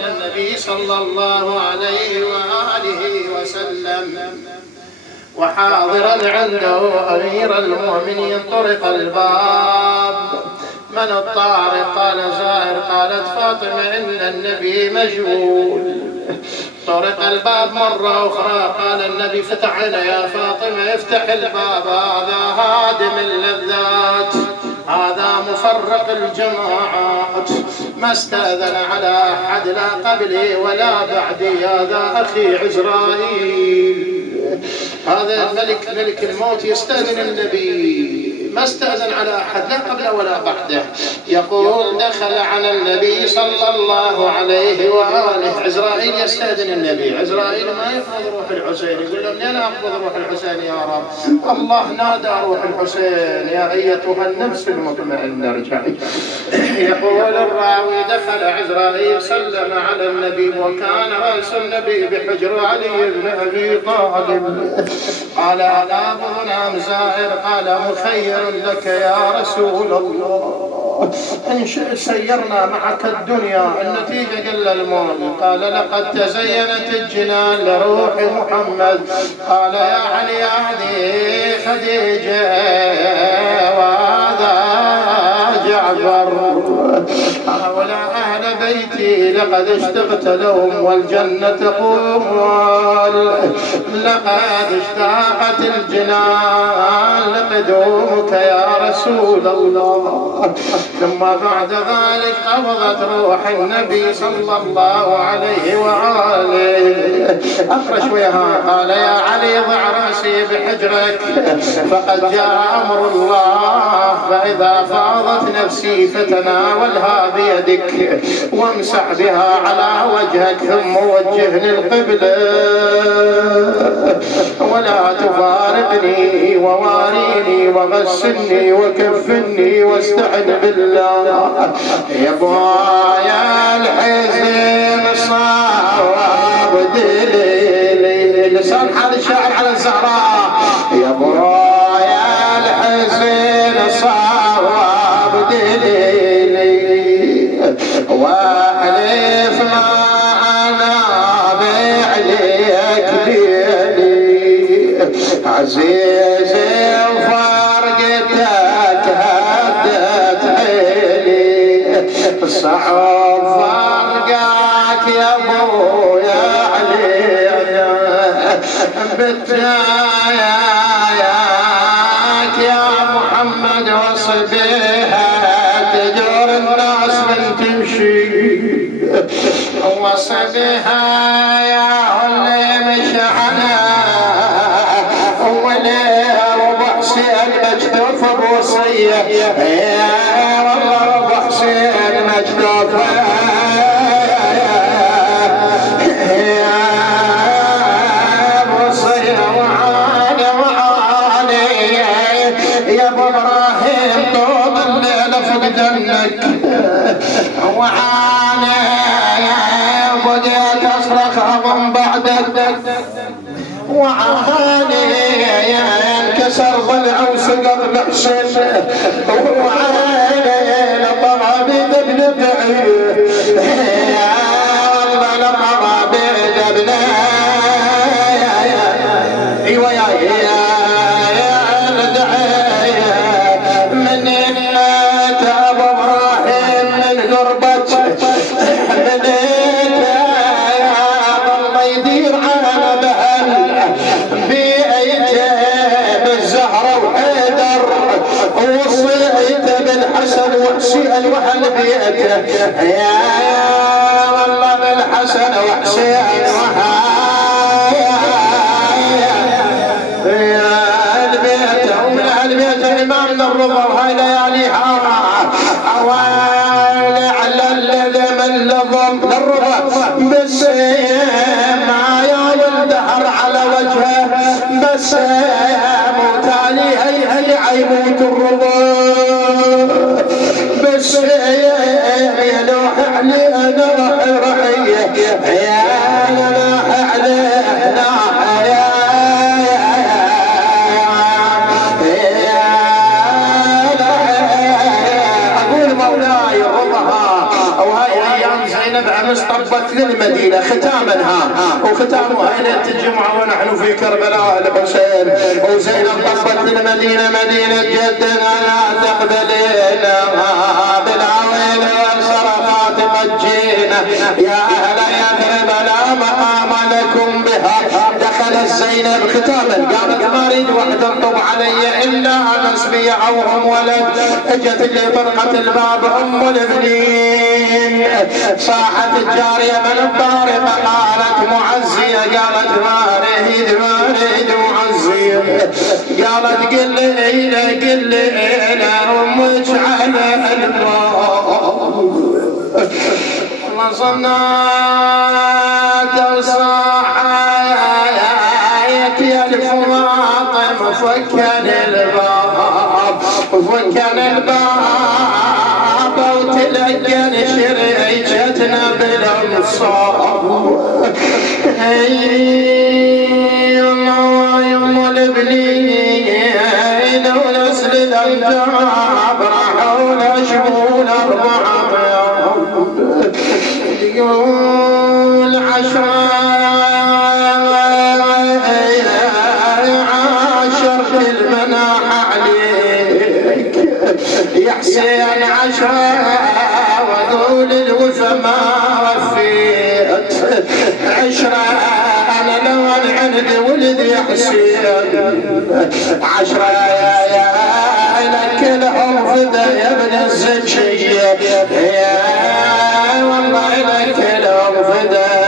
النبي صلى الله عليه وآله وسلم وحاضرا عنده أمير المؤمنين. طرق الباب. من الطارق؟ قال زائر. قالت فاطمة إن النبي مشغول. طرق الباب مرة أخرى. قال النبي فتح عنا يا فاطمة افتح الباب، هذا هادم اللذات، هذا مفرق الجماعات، ما استأذن على أحد لا قبلي ولا بعدي، هذا أخي عزرائيل. هذا ملك الموت يستأذن النبي، ما استأذن على أحد لا قبل ولا بعده. يقول دخل على النبي صلى الله عليه وآله. عزرائيل يستأذن النبي. عزرائيل ما يأخذ روح الحسين، يقول له منين أخذ روح الحسين يا رب؟ الله نادى روح الحسين يا أيتها النفس المطمئنة ارجعي. يقول الراوي دخل عزرائيل سلم على النبي وكان رأس النبي بحجر علي بن أبي طالب. قال ألا غلام زائر؟ قال مخير لك يا رسول الله، إن سيرنا معك الدنيا النتيجة قل الموت. قال لقد تزينت الجنان لروح محمد. قال يا علي هذه خديجة وهذا جعفر، هؤلاء أهل بيتي لقد اشتقت لهم والجنة تقوم، لقد اشتاقت الجنان لقدومك يا رسول الله. ثم بعد ذلك قبضت روح النبي صلى الله عليه وآله. أقرأ شويها. قال يا علي ضع رأسي بحجرك فقد جاء أمر الله، فإذا فاضت نفسي فتناولها بيدك وامسح بها على وجهك ثم وجهني القبلة ولا تفارقني وواريني وغسلني وكفني واستعن بالله. يا بوايا الحزن صار دليلي، لسان حال الشاعر على الزهراء. يا بوايا الحزن صار دليلي واحلف ما انا بعليك بيلي، عزيزي وفرقتك هدت حيلي، صعب فرقك يا ابويا علي بداياك يا محمد وصبيها تجر الناس من تمشي، وصبيها يا اللي مشعنا وليه ربع سين مجدوف بوصية، يا والله ربع سين مجدوف وعاني بديت اصرخ اظن بعدك، وعاني انكسر ضلع وسقط بحسن، وعاني لطمع بيد بعيد، يا والله لطمع بيد ابنه. ايوه يا الوحل بيئته، يا والله بالحسن وحسين وهايا البيت ومن البيت إمامنا الرضا، وهاي لياليها أوالي على الذي من لظم للرضا، بس ما يوم الدهر على وجهه، بس موتالي هي عيموت الرضا، بس يا نوح علي انا رحيه، يا نوح علي نوح اقول مولاي رضها. وهاي ايام زينب امس طبت انضمت للمدينة ختامها وختامها ليلة الجمعة ونحن في كربلاء الحسين. وزينب انضمت للمدينة مدينة جدنا لا تقبلينا بالعويل والصرخات مجينا يا أهل يثرب لا مقام لكم بها. دخلت زينب ختاما قالت ما اريد وحده تطب علي الا انا اسمي او ام ولد. اجت اللي طرقت الباب ام البنين صاحت الجاريه من الطارق قالت معزيه قالت ما اريد معزيه قالت قل لي امك على الباب صنعت وصاحت يا الفاطمة فكن الباب وتلقن شريجتنا بالانصاب. يما البنين ونسل الانجاب راحوا لشمول اربعه يقول عاشرت المناح عليك يا حسين وذول الوفا ما وفيت عشرة انا لو عندي ولد يا حسين عشرة يا لك لهم فدا يا ابن الزكية يا والله لك لهم فدا